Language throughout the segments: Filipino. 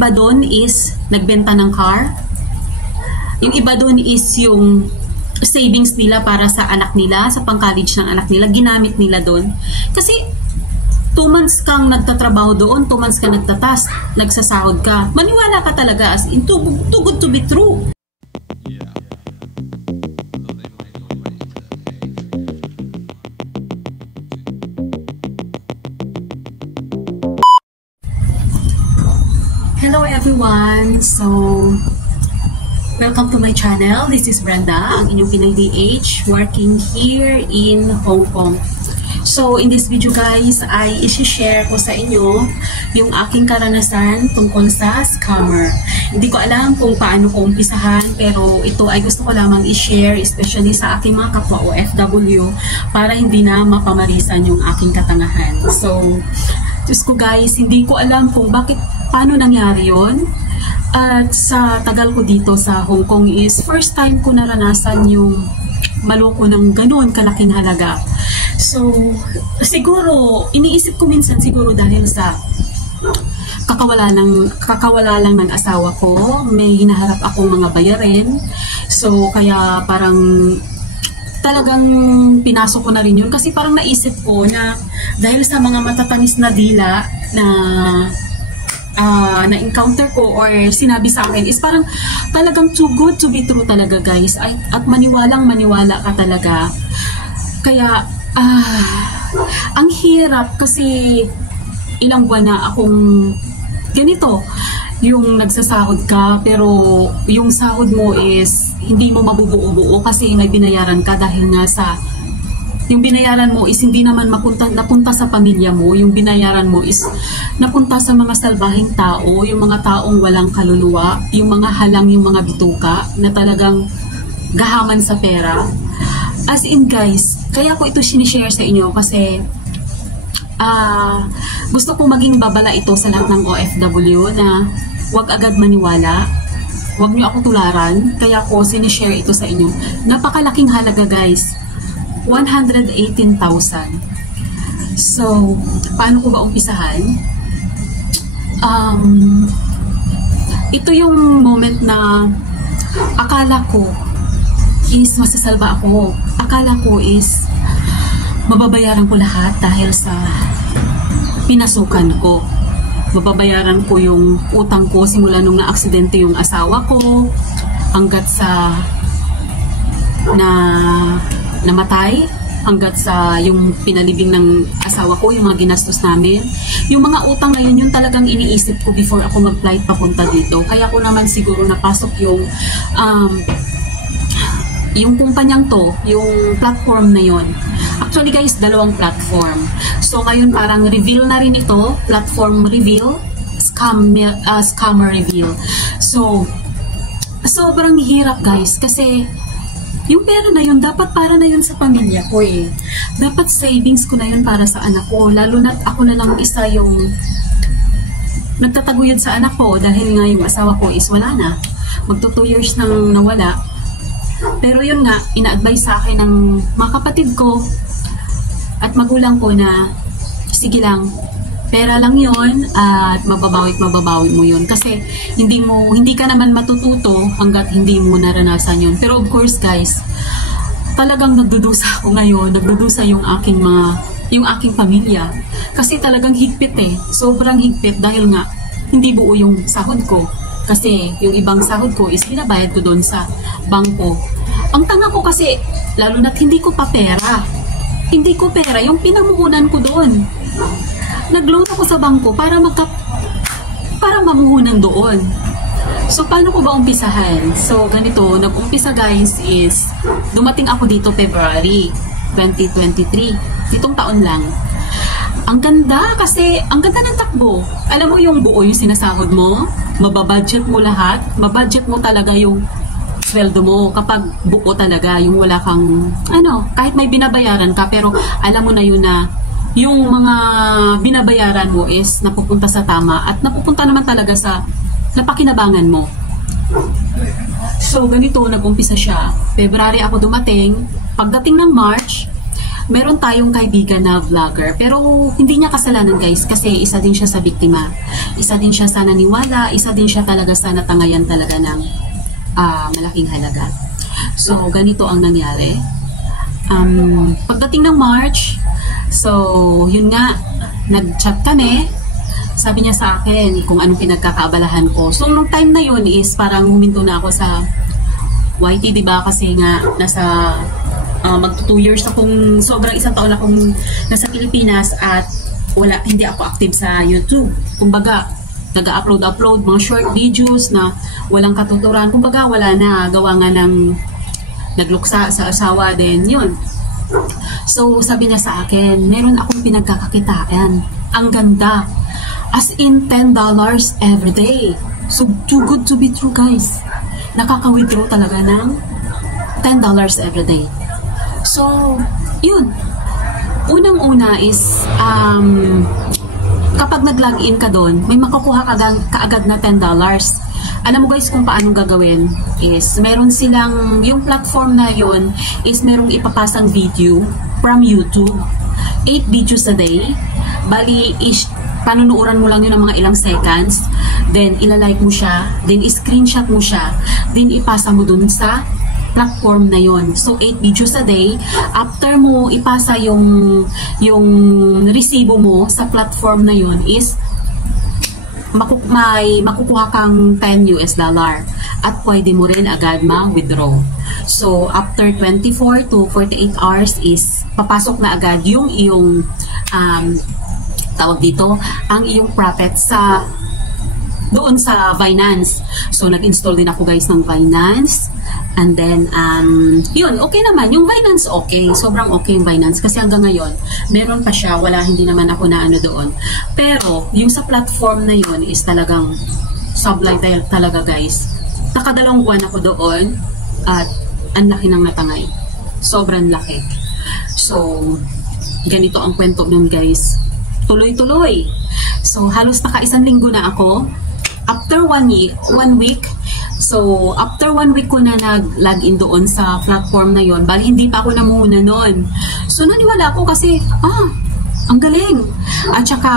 iba doon is nagbenta ng car. Yung iba doon is yung savings nila para sa anak nila, sa pang-college ng anak nila, ginamit nila doon. Kasi 2 months kang nagtatrabaho doon, 2 months ka nagtatas, nagsasahod ka. Maniwala ka talaga, as in too good to be true. Hello everyone! So, welcome to my channel. This is Brenda, ang inyong Pinay DH, working here in Hong Kong. So, in this video guys, ay isi-share ko sa inyo yung aking karanasan tungkol sa scammer. Hindi ko alam kung paano ko umpisahan, pero ito ay gusto ko lamang i-share, especially sa aking mga kapwa OFW, para hindi na mapamarisan yung aking katangahan. So, Diyos ko guys, hindi ko alam kung paano nangyari yon. At sa tagal ko dito sa Hong Kong is first time ko naranasan yung maloko ng ganun kalaking halaga. So, siguro, iniisip ko minsan siguro dahil sa kakawala lang ng asawa ko, may hinaharap akong mga bayarin. So, kaya parang talagang pinasok ko na rin yun kasi parang naisip ko na dahil sa mga matatamis na dila na encounter ko or sinabi sa akin is parang talagang too good to be true talaga guys, at maniwala ka talaga. Kaya ang hirap kasi ilang buwan na akong ganito, yung nagsasahod ka pero yung sahod mo is hindi mo mabubuo-buo kasi may binayaran ka dahil nga sa yung binayaran mo is hindi naman napunta sa pamilya mo, yung binayaran mo is napunta sa mga salbahing tao, yung mga taong walang kaluluwa, yung mga halang, yung mga bituka na talagang gahaman sa pera. As in guys, kaya ko ito sinishare sa inyo kasi gusto ko maging babala ito sa lahat ng OFW na huwag agad maniwala, huwag nyo ako tularan, kaya ko sinishare ito sa inyo. Napakalaking halaga guys, 118,000. So, paano ko ba umpisahan? Ito yung moment na akala ko is masasalba ako. Akala ko is mababayaran ko lahat dahil sa pinasukan ko. Mababayaran ko yung utang ko simula nung na-aksidente yung asawa ko hanggat sa namatay, hanggat sa yung pinalibing ng asawa ko, yung mga ginastos namin. Yung mga utang na yun, yung talagang iniisip ko before ako mag-flight papunta dito. Kaya ko naman siguro napasok yung kumpanyang to, yung platform na yun. Actually guys, 2 platform. So ngayon parang reveal na rin ito, platform reveal, scammer reveal. So, sobrang hirap guys kasi yung pera na yun, dapat para na yun sa pamilya ko eh. Dapat savings ko na yun para sa anak ko. Lalo na ako na lang isa yung nagtataguyod sa anak ko dahil nga yung asawa ko is wala na. Magto 2 years nang nawala. Pero yun nga, ina-advise sa akin ng mga kapatid ko at magulang ko na sige lang, pera lang yon at mababawi mo yon kasi hindi ka naman matututo hanggat hindi mo naranasan yon. Pero of course guys, talagang nagdudusa ako ngayon, nagdudusa yung aking pamilya kasi talagang higpit eh, sobrang higpit dahil nga hindi buo yung sahod ko kasi yung ibang sahod ko is binabayad ko doon sa bangko. Ang tanga ko kasi lalo na't hindi ko pera yung pinamuhunan ko doon. Nag-loan ako sa bangko para mamuhunan doon. So, paano ko ba umpisahan? So, ganito, nag-umpisa guys is, dumating ako dito February 2023. Ditong taon lang. Ang ganda ng takbo. Alam mo yung buo yung sinasahod mo, mababudget mo lahat, mabudget mo talaga yung sweldo mo kapag buo talaga, yung wala kang, kahit may binabayaran ka, pero alam mo na yun na yung mga binabayaran mo is napupunta sa tama at napupunta naman talaga sa napakinabangan mo. So, ganito, nag-umpisa siya. February ako dumating. Pagdating ng March, meron tayong kaibigan na vlogger, pero hindi niya kasalanan guys, kasi isa din siya sa biktima. Isa din siya sa naniwala, isa din siya talaga sa natangayan talaga ng malaking halaga. So, ganito ang nangyari. Pagdating ng March, so, yun nga, nag-chat kami. Sabi niya sa akin kung anong pinagkakaabalahan ko. So, nung time na yun is parang huminto na ako sa YT, diba? Kasi nga, nasa magto 2 years akong, sobrang isang taon akong nasa Pilipinas at hindi ako active sa YouTube. Kumbaga, nag-upload mga short videos na walang katuturan. Kumbaga, wala na. Gawa nga ng nagluksa sa asawa din. Yun. So, sabi niya sa akin, meron akong pinagkakakitaan. Ang ganda. As in $10 every day. So, too good to be true, guys. Nakaka-withdraw talaga ng $10 every day. So, yun. Unang-una is, kapag nag-login ka doon, may makukuha ka kaagad na $10. Alam mo guys kung paano gagawin is, meron silang, yung platform na yun is merong ipapasang video from YouTube. 8 videos a day. Bali, panunuuran mo lang yun ng mga ilang seconds. Then, ilalike mo siya. Then, screenshot mo siya. Then, ipasa mo dun sa platform na yon. So, 8 videos a day. After mo ipasa yung resibo mo sa platform na yon is makukuha kang $10 at pwede mo rin agad ma-withdraw. So, after 24 to 48 hours is papasok na agad yung iyong tawag dito, ang iyong profit doon sa Binance. So, nag-install din ako guys ng Binance. And then, yun, okay naman. Yung Binance, okay. Sobrang okay yung Binance. Kasi hanggang ngayon, meron pa siya. Hindi naman ako na ano doon. Pero, yung sa platform na yun is talagang sublight talaga guys. Nakadalawang buwan ako doon at ang laki ng natangay. Sobrang laki. So, ganito ang kwento nun guys. Tuloy-tuloy. So, halos naka-1 linggo na ako. After 1 week, so, after 1 week ko na nag-login doon sa platform na yon, bali hindi pa ako namuna noon. So, naniwala ako kasi, ang galing. At saka,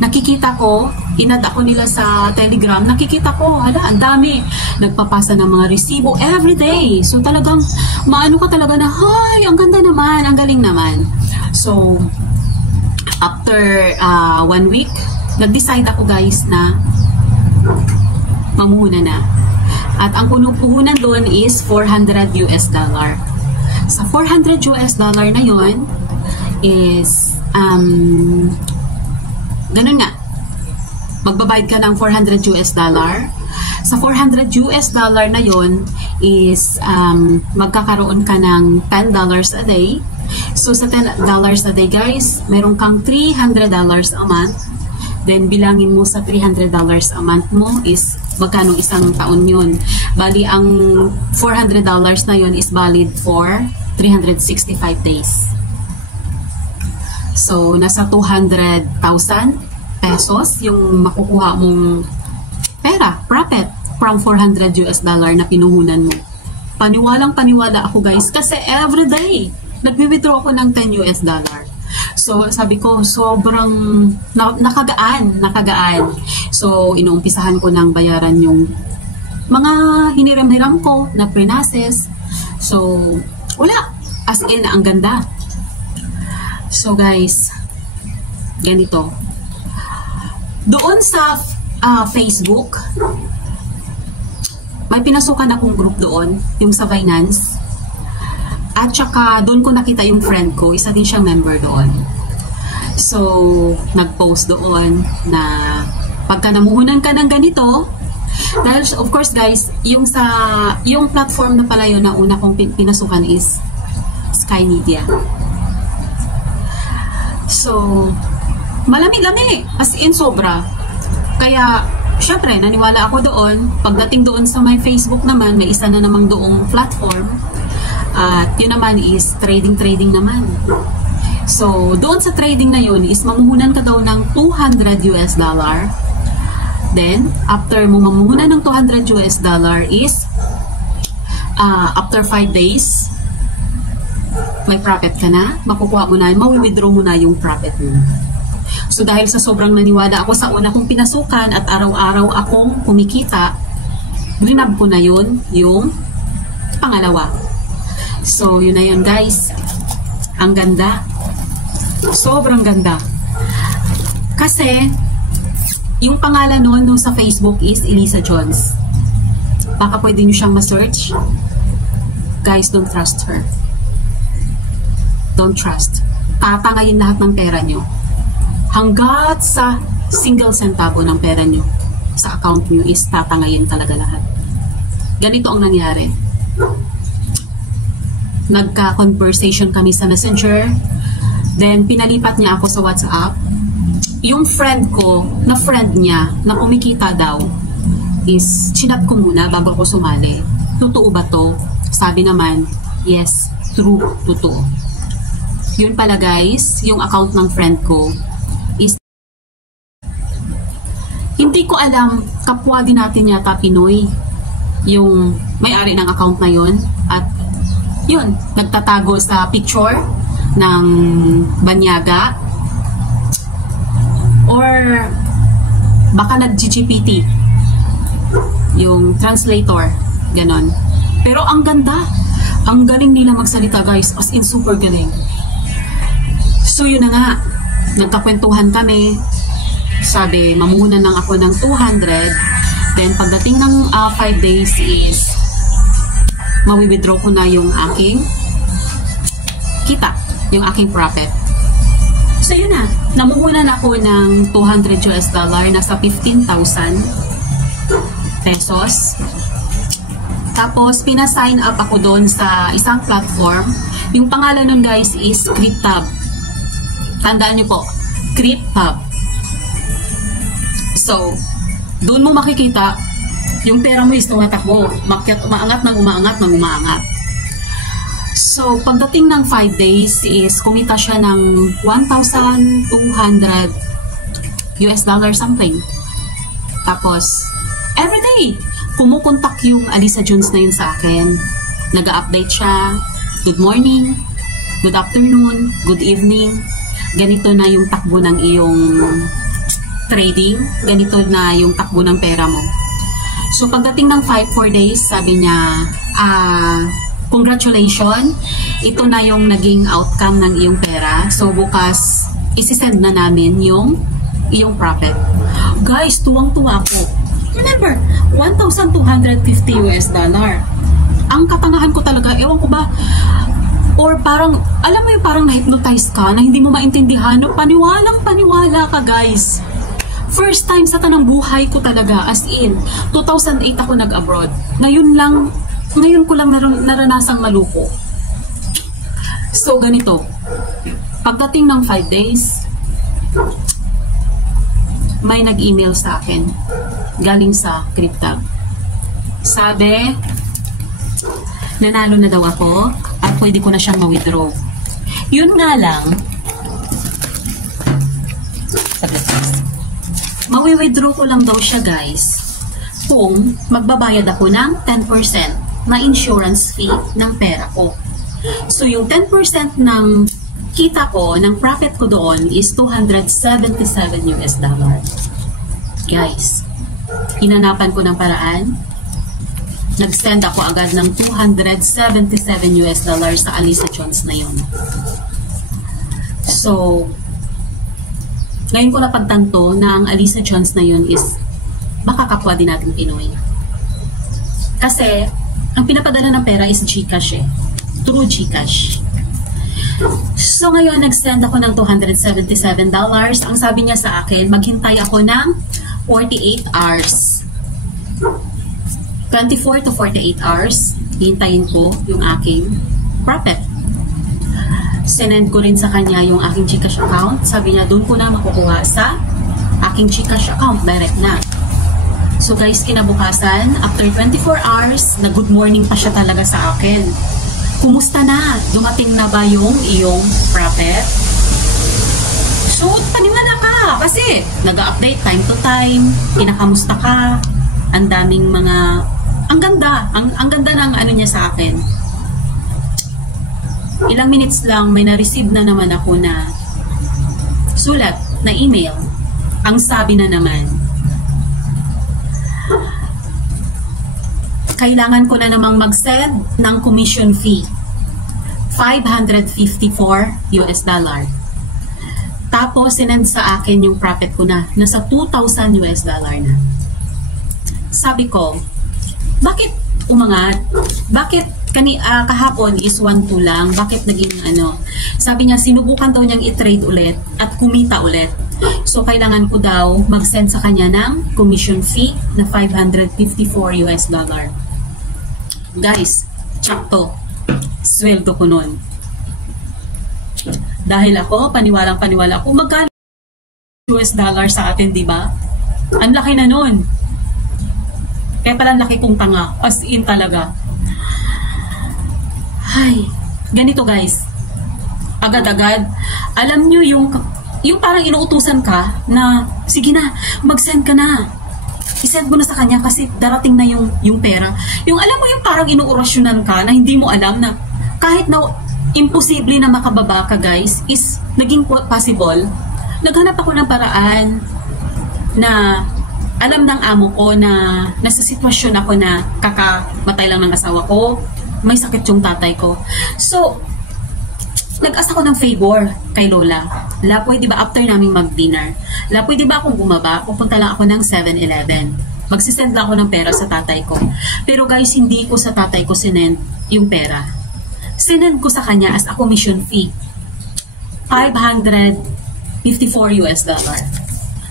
nakikita ko, inad ako nila sa Telegram, nakikita ko, ang dami. Nagpapasa ng mga resibo everyday. So, talagang, maano ka talaga na, ang ganda naman, ang galing naman. So, after 1 week, nag-decide ako guys na mamuhunan na. At ang puhunan doon is $400. Sa $400 na yon is ganun nga, magbabayad ka ng $400. Sa $400 na yon is magkakaroon ka ng $10 a day. So sa $10 a day guys, meron kang $300 a month. Then bilangin mo sa $300 a month mo is magkano isang taon yun. Bali ang $400 na yun is valid for 365 days. So nasa 200,000 pesos yung makukuha mong pera, profit from $400 na pinuhunan mo. Paniwalang-paniwala ako guys kasi everyday nagwi-withdraw ako ng $10. So, sabi ko, sobrang nakagaan. So, inuumpisahan ko ng bayaran yung mga hiniram-hiram ko na pre-nases. So, wala. As in, ang ganda. So, guys, ganito. Doon sa Facebook, may pinasukan akong group doon, yung sa Binance. At saka, doon ko nakita yung friend ko, isa din siyang member doon. So, nag-post doon na pagka namuhunan ka ng ganito, dahil of course guys, yung platform na pala yun na una kong pinasukan is Sky Media. So, malami-lami, as in sobra. Kaya, syempre, naniwala ako doon. Pagdating doon sa my Facebook naman, may isa na namang doong platform. At yun naman is trading naman. So, doon sa trading na yun is mamuhunan ka daw ng $200. Then, after mo mamuhunan ng $200 is after 5 days may profit ka na, makukuha mo na, mawi-withdraw mo na yung profit mo. So dahil sa sobrang naniwala ako sa una kong pinasukan at araw-araw akong kumikita, grinab ko na yun, yung pangalawa. So yun na yun guys. Ang ganda. Sobrang ganda. Kasi, yung pangalan nun sa Facebook is Elisa Jones. Baka pwede nyo siyang ma-search. Guys, don't trust her. Don't trust. Tatangayin lahat ng pera nyo. Hanggat sa single centavo ng pera nyo sa account nyo is tatangayin talaga lahat. Ganito ang nangyari. Nagka-conversation kami sa Messenger. Then, pinalipat niya ako sa WhatsApp. Yung friend ko, na friend niya, na kumikita daw, is chinat ko muna bago ko sumali. Totoo ba to? Sabi naman, yes, true, totoo. Yun pala guys, yung account ng friend ko is hindi ko alam, kapwa din natin yata Pinoy yung may-ari ng account na yun. At yun, nagtatago sa picture ng banyaga or baka nag-GPT yung translator, ganon. Pero ang ganda, ang galing nila magsalita guys, as in super galing. So yun na nga, nagkakwentuhan kami. Sabi, mamuna lang ako ng 200. Then pagdating ng 5 days is mawi-withdraw ko na yung aking kita, yung aking profit. So yun na, namuhunan ako ng $200 nasa 15,000 pesos. Tapos pina-sign up ako doon sa isang platform. Yung pangalan nun guys is CrypTab. Tandaan nyo po, CrypTab. So, doon mo makikita yung pera mo is tumatakbo, umaangat ng umaangat. So, pagdating ng 5 days is kumita siya ng $1,200 something. Tapos, everyday, kumukontak yung Elisa Jones na yun sa akin. Nag-update siya. Good morning, good afternoon, good evening. Ganito na yung takbo ng iyong trading. Ganito na yung takbo ng pera mo. So, pagdating ng 4 days, sabi niya, congratulations, ito na yung naging outcome ng iyong pera. So, bukas, isi-send na namin yung iyong profit. Guys, tuwang-tuwa po. Remember, $1,250. Ang katangahan ko talaga, ewan ko ba, or parang, alam mo yung parang na-hypnotize ka na hindi mo maintindihan, no? Paniwala ka guys. First time sa tanang buhay ko talaga, as in, 2008 ako nag-abroad. Ngayon ko lang naranasang maluko. So, ganito. Pagdating ng 5 days, may nag-email sa akin. Galing sa CrypTab. Sabi, nanalo na daw ako at pwede ko na siyang ma-withdraw. Yun nga lang, mawi-withdraw ko lang daw siya guys kung magbabayad ako ng 10% na insurance fee ng pera ko. So yung 10% ng kita ko, ng profit ko doon is $277. Guys, hinanapan ko ng paraan. Nag-send ako agad ng $277 sa Elisa Jones na yun. So, ngayon ko napagtanto na ang Elisa Jones na yun is makakapwa din natin Pinoy. Kasi, ang pinapadala ng pera is GCash eh. True GCash. So, ngayon, nag-send ako ng $277. Ang sabi niya sa akin, maghintay ako ng 48 hours. 24 to 48 hours, hintayin ko yung aking profit. Sinend ko rin sa kanya yung aking GCash account. Sabi niya, doon ko na makukuha sa aking GCash account, direct na. So guys, kinabukasan, after 24 hours, na good morning pa siya talaga sa akin. Kumusta na? Dumating na ba yung iyong profit? So, paniwala ka kasi nag-update time to time, kinakamusta ka, ang daming mga, ang ganda ng ano niya sa akin. ilang minutes lang may na-receive na naman ako na sulat na email. Ang sabi na naman, kailangan ko na namang mag-send ng commission fee. $554. Tapos, sinend sa akin yung profit ko na. Nasa $2,000 na. Sabi ko, bakit umangat? Bakit kahapon is 1-2 lang? Bakit naging ano? Sabi niya, sinubukan daw niyang i-trade ulit at kumita ulit. So, kailangan ko daw mag-send sa kanya ng commission fee na $554. Guys, tsakto. Sweldo ko nun. Dahil ako, paniwalang-paniwala ako, magkano US dollar sa atin, di ba? Ang laki na nun. Kaya pala laki kong tanga. As in talaga. Ay, ganito guys. Agad-agad. Alam nyo yung parang inuutusan ka na, sige na, mag-send ka na. I-send mo na sa kanya kasi darating na yung pera. Yung alam mo yung parang inuorasyonan ka na hindi mo alam na kahit na imposible na makababa ka guys, is naging possible. Naghanap ako ng paraan na alam ng amo ko na nasa sitwasyon ako na kakamatay lang ng asawa ko, may sakit yung tatay ko. So, nag-ask ako ng favor kay Lola. La, pwede ba after naming mag-dinner? La, pwede ba akong bumaba? Pupunta lang ako ng 7-Eleven. Magsisend lang ako ng pera sa tatay ko. Pero guys, hindi ko sa tatay ko sinend yung pera. Sinend ko sa kanya as a commission fee. $554.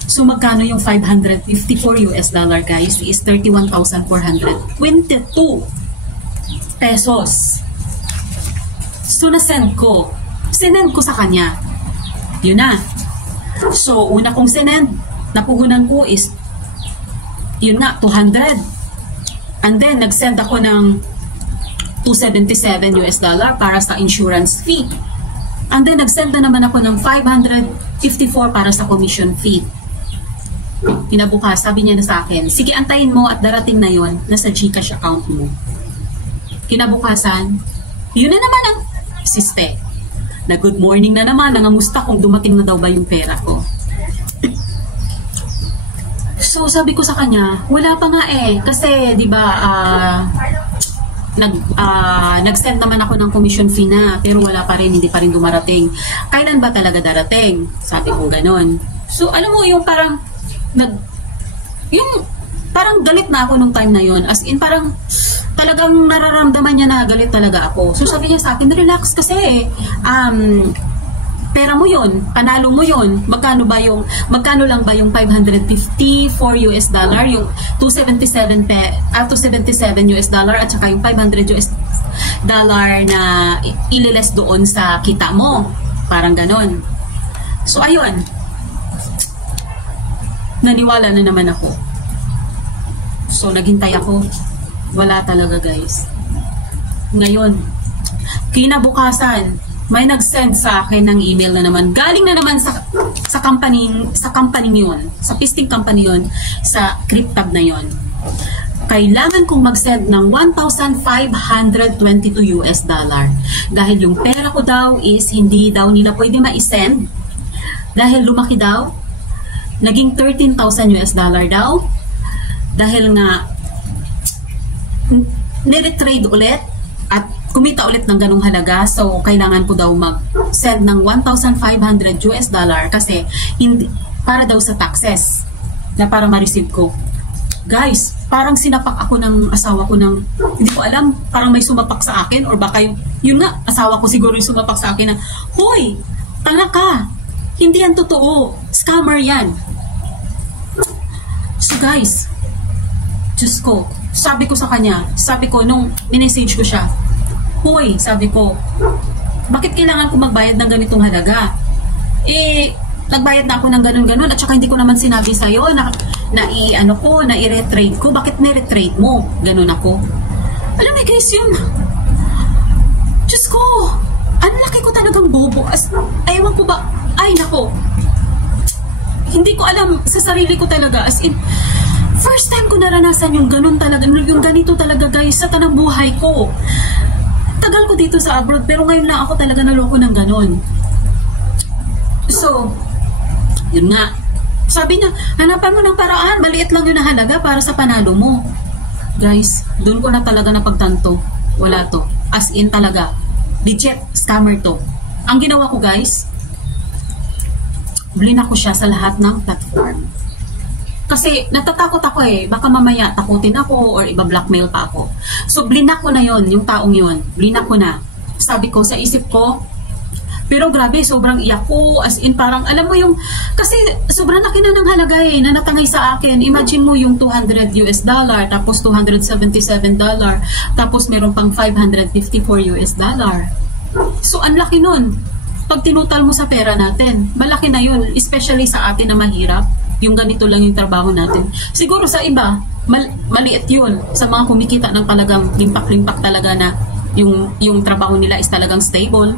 So, magkano yung $554 guys? Is 31,422 pesos. So, nasend ko. Sinend ko sa kanya. Yun na. So, una kong sinend, napuhunan ko is, yun nga, 200. And then, nag-send ako ng $277 para sa insurance fee. And then, nag-send na naman ako ng $554 para sa commission fee. Kinabukas, sabi niya na sa akin, sige, antayin mo at darating na yon nasa GCash account mo. Kinabukasan, yun na naman ang siste. Na good morning na naman, nangamusta kung dumating na daw ba yung pera ko. So, sabi ko sa kanya, wala pa nga eh. Kasi, di ba, nag-send naman ako ng commission fee na, pero wala pa rin, hindi pa rin dumarating. Kailan ba talaga darating? Sabi ko ganon. So, alam mo, yung parang, parang galit na ako nung time na yon. As in, parang, talagang nararamdaman niya na galit talaga ako. So sabi niya sa akin, relax kasi, pera mo yon, panalo mo yon. Magkano lang ba yung $554 yung $277 at saka yung $500 na ililes doon sa kita mo. Parang ganon. So ayun, naniwala na naman ako. So naghintay ako. Wala talaga guys. Ngayon, kinabukasan, may nag-send sa akin ng email na naman. Galing na naman sa company yun, sa pisting company yun, sa CrypTab na yun. Kailangan kong mag-send ng $1,522 dahil yung pera ko daw is hindi daw nila pwede ma-send dahil lumaki daw. Naging $13,000 daw dahil nga nire-trade ulit at kumita ulit ng ganung halaga. So, kailangan ko daw mag-send ng $1,500 kasi hindi, para daw sa taxes na para ma-receive ko. Guys, parang sinapak ako ng asawa ko ng, hindi ko alam, parang may sumapak sa akin or baka yun nga, asawa ko siguro yung sumapak sa akin na, hoy, tanga ka, hindi yan totoo, scammer yan. So guys, Diyos ko, sabi ko sa kanya, sabi ko nung minessage ko siya, hoy, sabi ko, bakit kailangan ko magbayad ng ganitong halaga? Eh, nagbayad na ako ng ganun-ganun at saka hindi ko naman sinabi sa'yo na i-retrade ko. Bakit ni-retrade mo? Ganun ako. Alam mo guys, yun, Diyos ko, ang laki ko talagang bobo. Ewan ko ba, ay nako, hindi ko alam sa sarili ko talaga, as in, first time ko naranasan yung ganun talaga, yung ganito talaga guys sa tanang buhay ko. tagal ko dito sa abroad, pero ngayon lang ako talaga naloko ng ganon. So, yun nga. Sabi niya, hanapan mo ng paraan, maliit lang yun na halaga para sa panalo mo. Guys, doon ko na talaga napagtanto. Wala to. As in talaga. Legit, scammer to. Ang ginawa ko guys, blinak ko siya sa lahat ng platform. Kasi natatakot ako baka mamaya takutin ako or iba-blackmail pa ako. So blinak ko na yon, yung taong yon. Blinak ko na. Sabi ko sa isip ko, pero grabe, sobrang iyak ko. As in parang, alam mo yung, kasi sobrang laki na ng halaga na natangay sa akin. Imagine mo yung $200 tapos $277, tapos meron pang $554. So ang laki nun. Pag tinutal mo sa pera natin, malaki na yun. Especially sa atin na mahirap. Yung ganito lang yung trabaho natin. Siguro sa iba, maliit yun. Sa mga kumikita ng talagang limpak-limpak talaga na yung trabaho nila is talagang stable.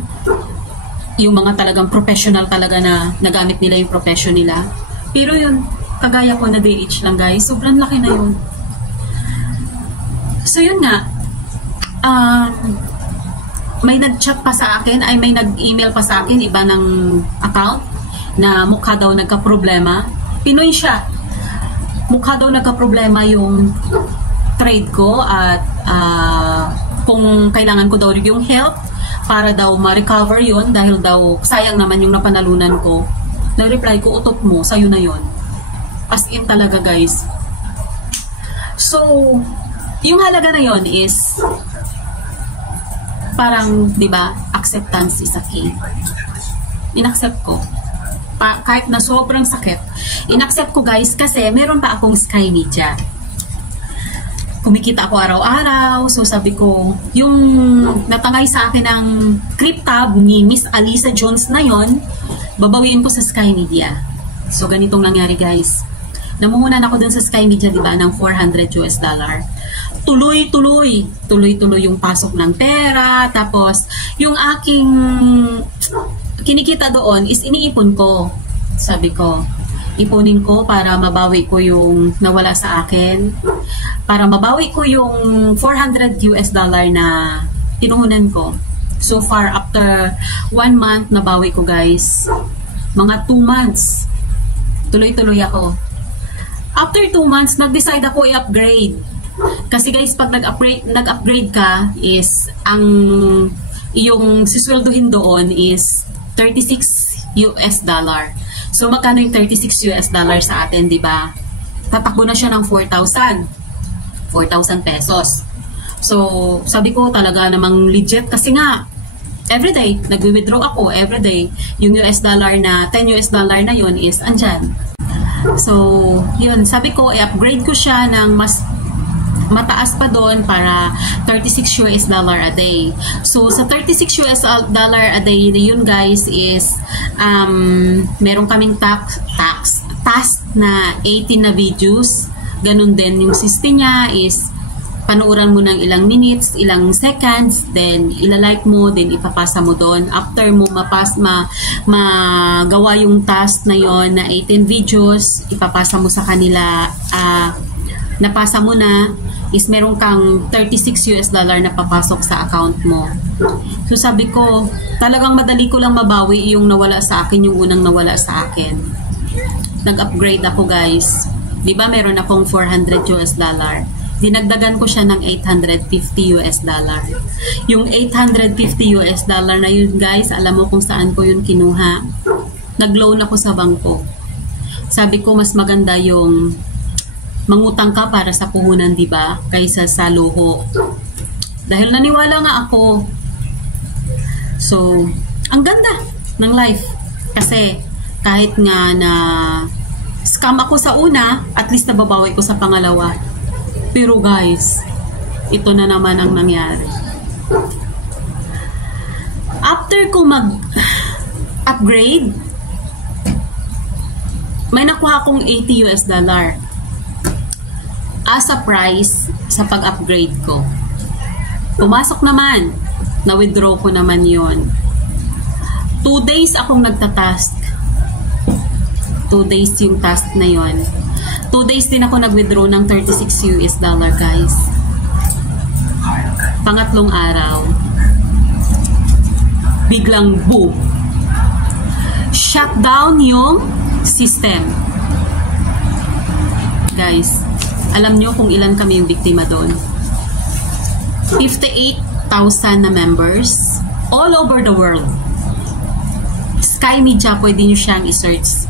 Yung mga talagang professional talaga na nagamit nila yung profession nila. Pero yun, kagaya ko na DH lang guys, sobrang laki na yun. So yun nga, may nag-chat pa sa akin, ay may nag-email pa sa akin, iba ng account, na mukha daw nagka-problema. Pinoy siya. Mukha daw nagka-problema yung trade ko at kung kailangan ko daw yung help para daw ma-recover yun dahil daw sayang naman yung napanalunan ko. Na-reply ko, utot mo, sa'yo na yun. As in talaga guys. So, yung halaga na yun is parang, di ba, acceptance is a key. Inaccept ko. Kahit na sobrang sakit. Inaccept ko guys kasi meron pa akong Sky Media. Kumikita ako araw-araw. So sabi ko, yung natangay sa akin ng cryptab ni Miss Alisa Jones na yon, babawiin ko sa Sky Media. So ganitong nangyari guys. Namuhunan ako dun sa Sky Media, di ba, ng $400. Tuloy-tuloy yung pasok ng pera. Tapos, yung aking kinikita doon is iniipon ko. Sabi ko, ipunin ko para mabawi ko yung nawala sa akin. Para mabawi ko yung $400 na tinuhunan ko. So far, after 1 month, nabawi ko guys. Mga 2 months. Tuloy-tuloy ako. After 2 months, nag-decide ako i-upgrade. Kasi guys, pag nag-upgrade ka is yung sisweldohin doon is $36. So magkano yung $36 sa atin, di ba? Tatakbo na siya ng 4,000 pesos. So sabi ko talaga namang legit kasi nga everyday nagwi-withdraw ako everyday. Yung $10 na yun is andyan. So yun, sabi ko i-upgrade ko siya ng mas mataas pa doon para $36 a day. So sa $36 a day na yun guys is meron kaming task na 18 na videos. Ganun din yung system niya is panuuran mo ng ilang minutes, ilang seconds, then ilalike mo, then ipapasa mo doon. After mo magawa yung task na yon na 18 videos, ipapasa mo sa kanila, napasa mo na, is meron kang $36 na papasok sa account mo. So sabi ko, talagang madali ko lang mabawi yung nawala sa akin, yung unang nawala sa akin. Nag-upgrade ako guys. Di ba meron akong $400? Dinagdagan ko siya ng $850. Yung $850 na yun guys, alam mo kung saan ko yun kinuha? Nag-loan ako sa bangko. Sabi ko mas maganda yung mangutang ka para sa puhunan, di ba? Kaysa sa luho. Dahil naniwala nga ako. So, ang ganda ng life. Kasi kahit nga na scam ako sa una, at least nababawi ko sa pangalawa. Pero guys, ito na naman ang nangyari. After ko mag-upgrade, may nakuha akong $80 as a price sa pag-upgrade ko. Pumasok naman, na-withdraw ko naman yon. 2 days akong nagtatask. 2 days yung task na yon. 2 days din ako nag-withdraw ng $36 guys. Pangatlong araw, biglang boom. Shut down yung system. Guys, alam nyo kung ilan kami yung biktima doon? 58,000 na members all over the world. Sky Media, pwede nyo siyang i-search.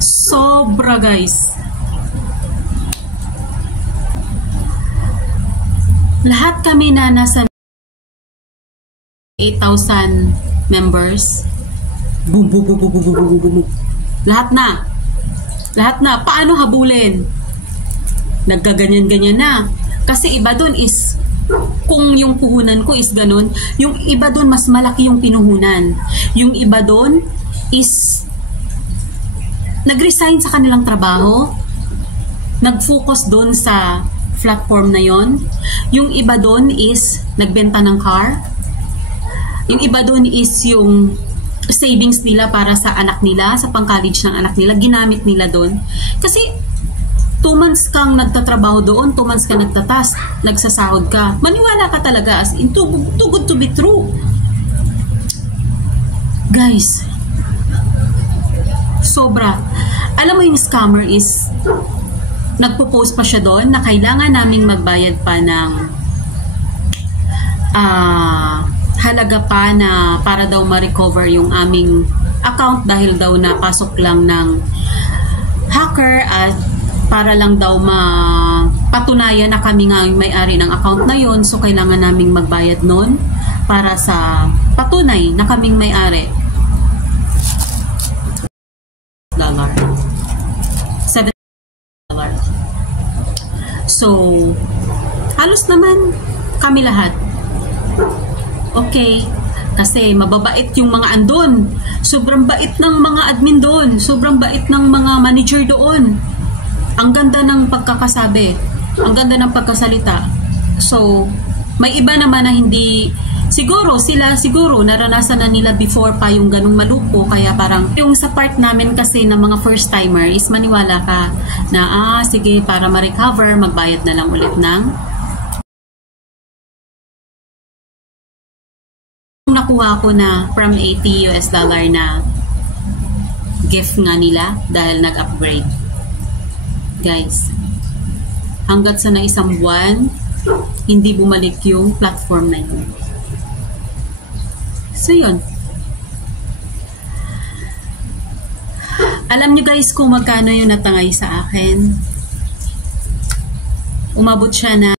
Sobra, guys. Lahat kami na nasa 8,000 members. Boom, boom, boom, boom, boom, boom, boom, boom. Lahat na. Lahat na. Paano habulin? Nagkaganyan-ganyan na. Kasi iba dun is, kung yung puhunan ko is ganun, yung iba dun mas malaki yung pinuhunan. Yung iba dun is nag-resign sa kanilang trabaho, nag-focus dun sa platform na yon. Yung iba dun is nagbenta ng car. Yung iba dun is yung savings nila para sa anak nila, sa pang-college ng anak nila, ginamit nila dun. Kasi 2 months kang nagtatrabaho doon, 2 months ka nagtatas, nagsasahod ka. Maniwala ka talaga as in too good to be true. Guys, sobra. Alam mo yung scammer is, nagpo-post pa siya doon na kailangan naming magbayad pa ng halaga pa na para daw ma-recover yung aming account dahil daw napasok lang ng hacker at para lang daw mapatunayan na kami nga yung may-ari ng account na yon. So kailangan naming magbayad nun para sa patunay na kaming may-ari. $7. So halos naman kami lahat okay, kasi mababait yung mga andon. Sobrang bait ng mga admin doon, sobrang bait ng mga manager doon. Ang ganda ng pagkakasabi, ang ganda ng pagkasalita. So, may iba naman na hindi, siguro naranasan na nila before pa yung ganung malupo, kaya parang yung sa part namin kasi ng mga first timer is maniwala ka na sige, para ma-recover, magbayad na lang ulit ng nakuha ko na from $80 na gift nga nila dahil nag-upgrade. Guys, hanggat sa na isang buwan, hindi bumalik yung platform na yun. So yun. Alam nyo guys kung magkano yung natangay sa akin? Umabot siya na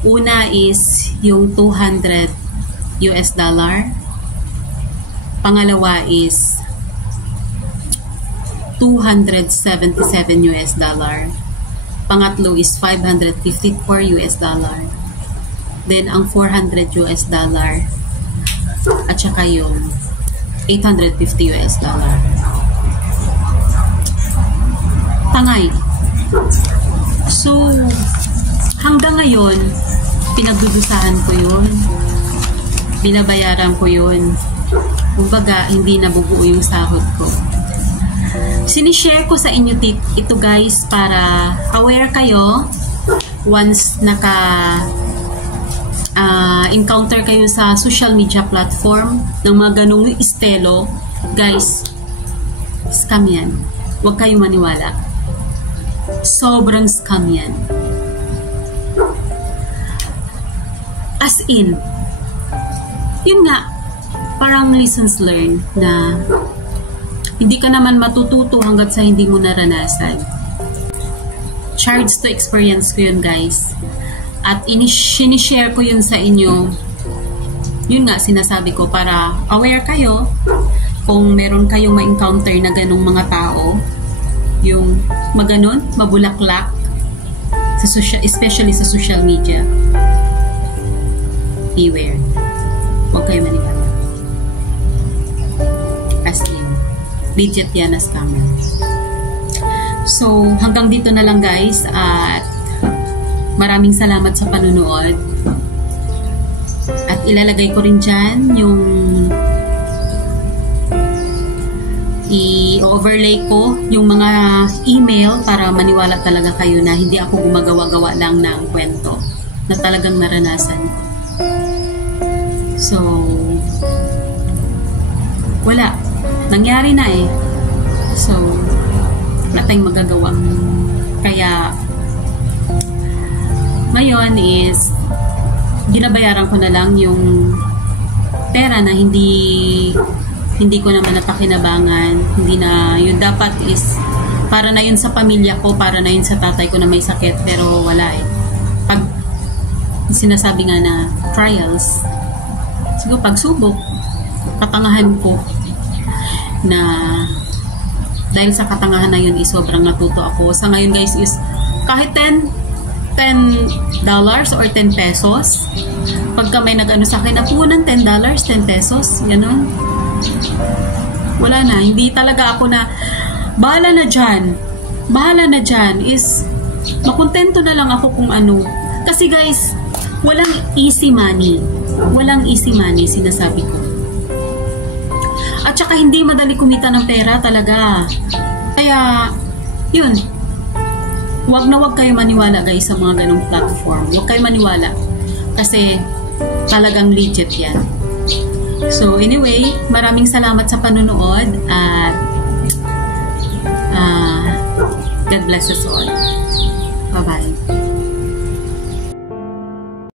una is yung $200. Pangalawa is $277. Pangatlo is $554. Then ang $400 at saka yung $850. Tangay. So hanggang ngayon pinagdudusahan ko yun, binabayaran ko yun. Kumbaga hindi nabubuo yung sahod ko. Sinishare ko sa inyo ito guys para aware kayo once encounter kayo sa social media platform ng mga ganung estelo. Guys, scam yan. Huwag kayo maniwala. Sobrang scam yan. As in, yun nga, parang lessons learned na hindi ka naman matututo hanggat sa hindi mo naranasan. Charged to experience ko yun guys. At sinishare ko yun sa inyo. Yun nga, sinasabi ko para aware kayo kung meron kayong ma-encounter na ganong mga tao. Yung maganon, mabulaklak, especially sa social media. Beware. Huwag kayo maniwala. As in, legit yan na scammer. So, hanggang dito na lang guys at maraming salamat sa panunood. At ilalagay ko rin dyan yung i-overlay ko yung mga email para maniwala talaga kayo na hindi ako gumagawa-gawa lang ng kwento na talagang naranasan. So, wala. Nangyari na eh. So, wala tayong magagawa. Kaya, ngayon is, ginabayaran ko na lang yung pera na hindi ko naman napakinabangan. Hindi na, yun dapat is, para na yun sa pamilya ko, para na yun sa tatay ko na may sakit, pero wala eh. Pag sinasabi nga na trials, siguro pagsubok, katangahan ko na dahil sa katangahan na yun is sobrang natuto ako. Sa ngayon guys is kahit $10 or 10 pesos, pagka may nag-ano sa akin, napunan $10, 10 pesos, gano'n. Wala na, hindi talaga ako na bahala na dyan is makontento na lang ako kung ano. Kasi guys, walang easy money, sinasabi ko. At saka hindi madali kumita ng pera talaga. Kaya yun, wag kayo maniwala guys sa mga ganong platform. Wag kayo maniwala kasi talagang legit yan. So anyway, maraming salamat sa panonood at God bless us all. Bye-bye.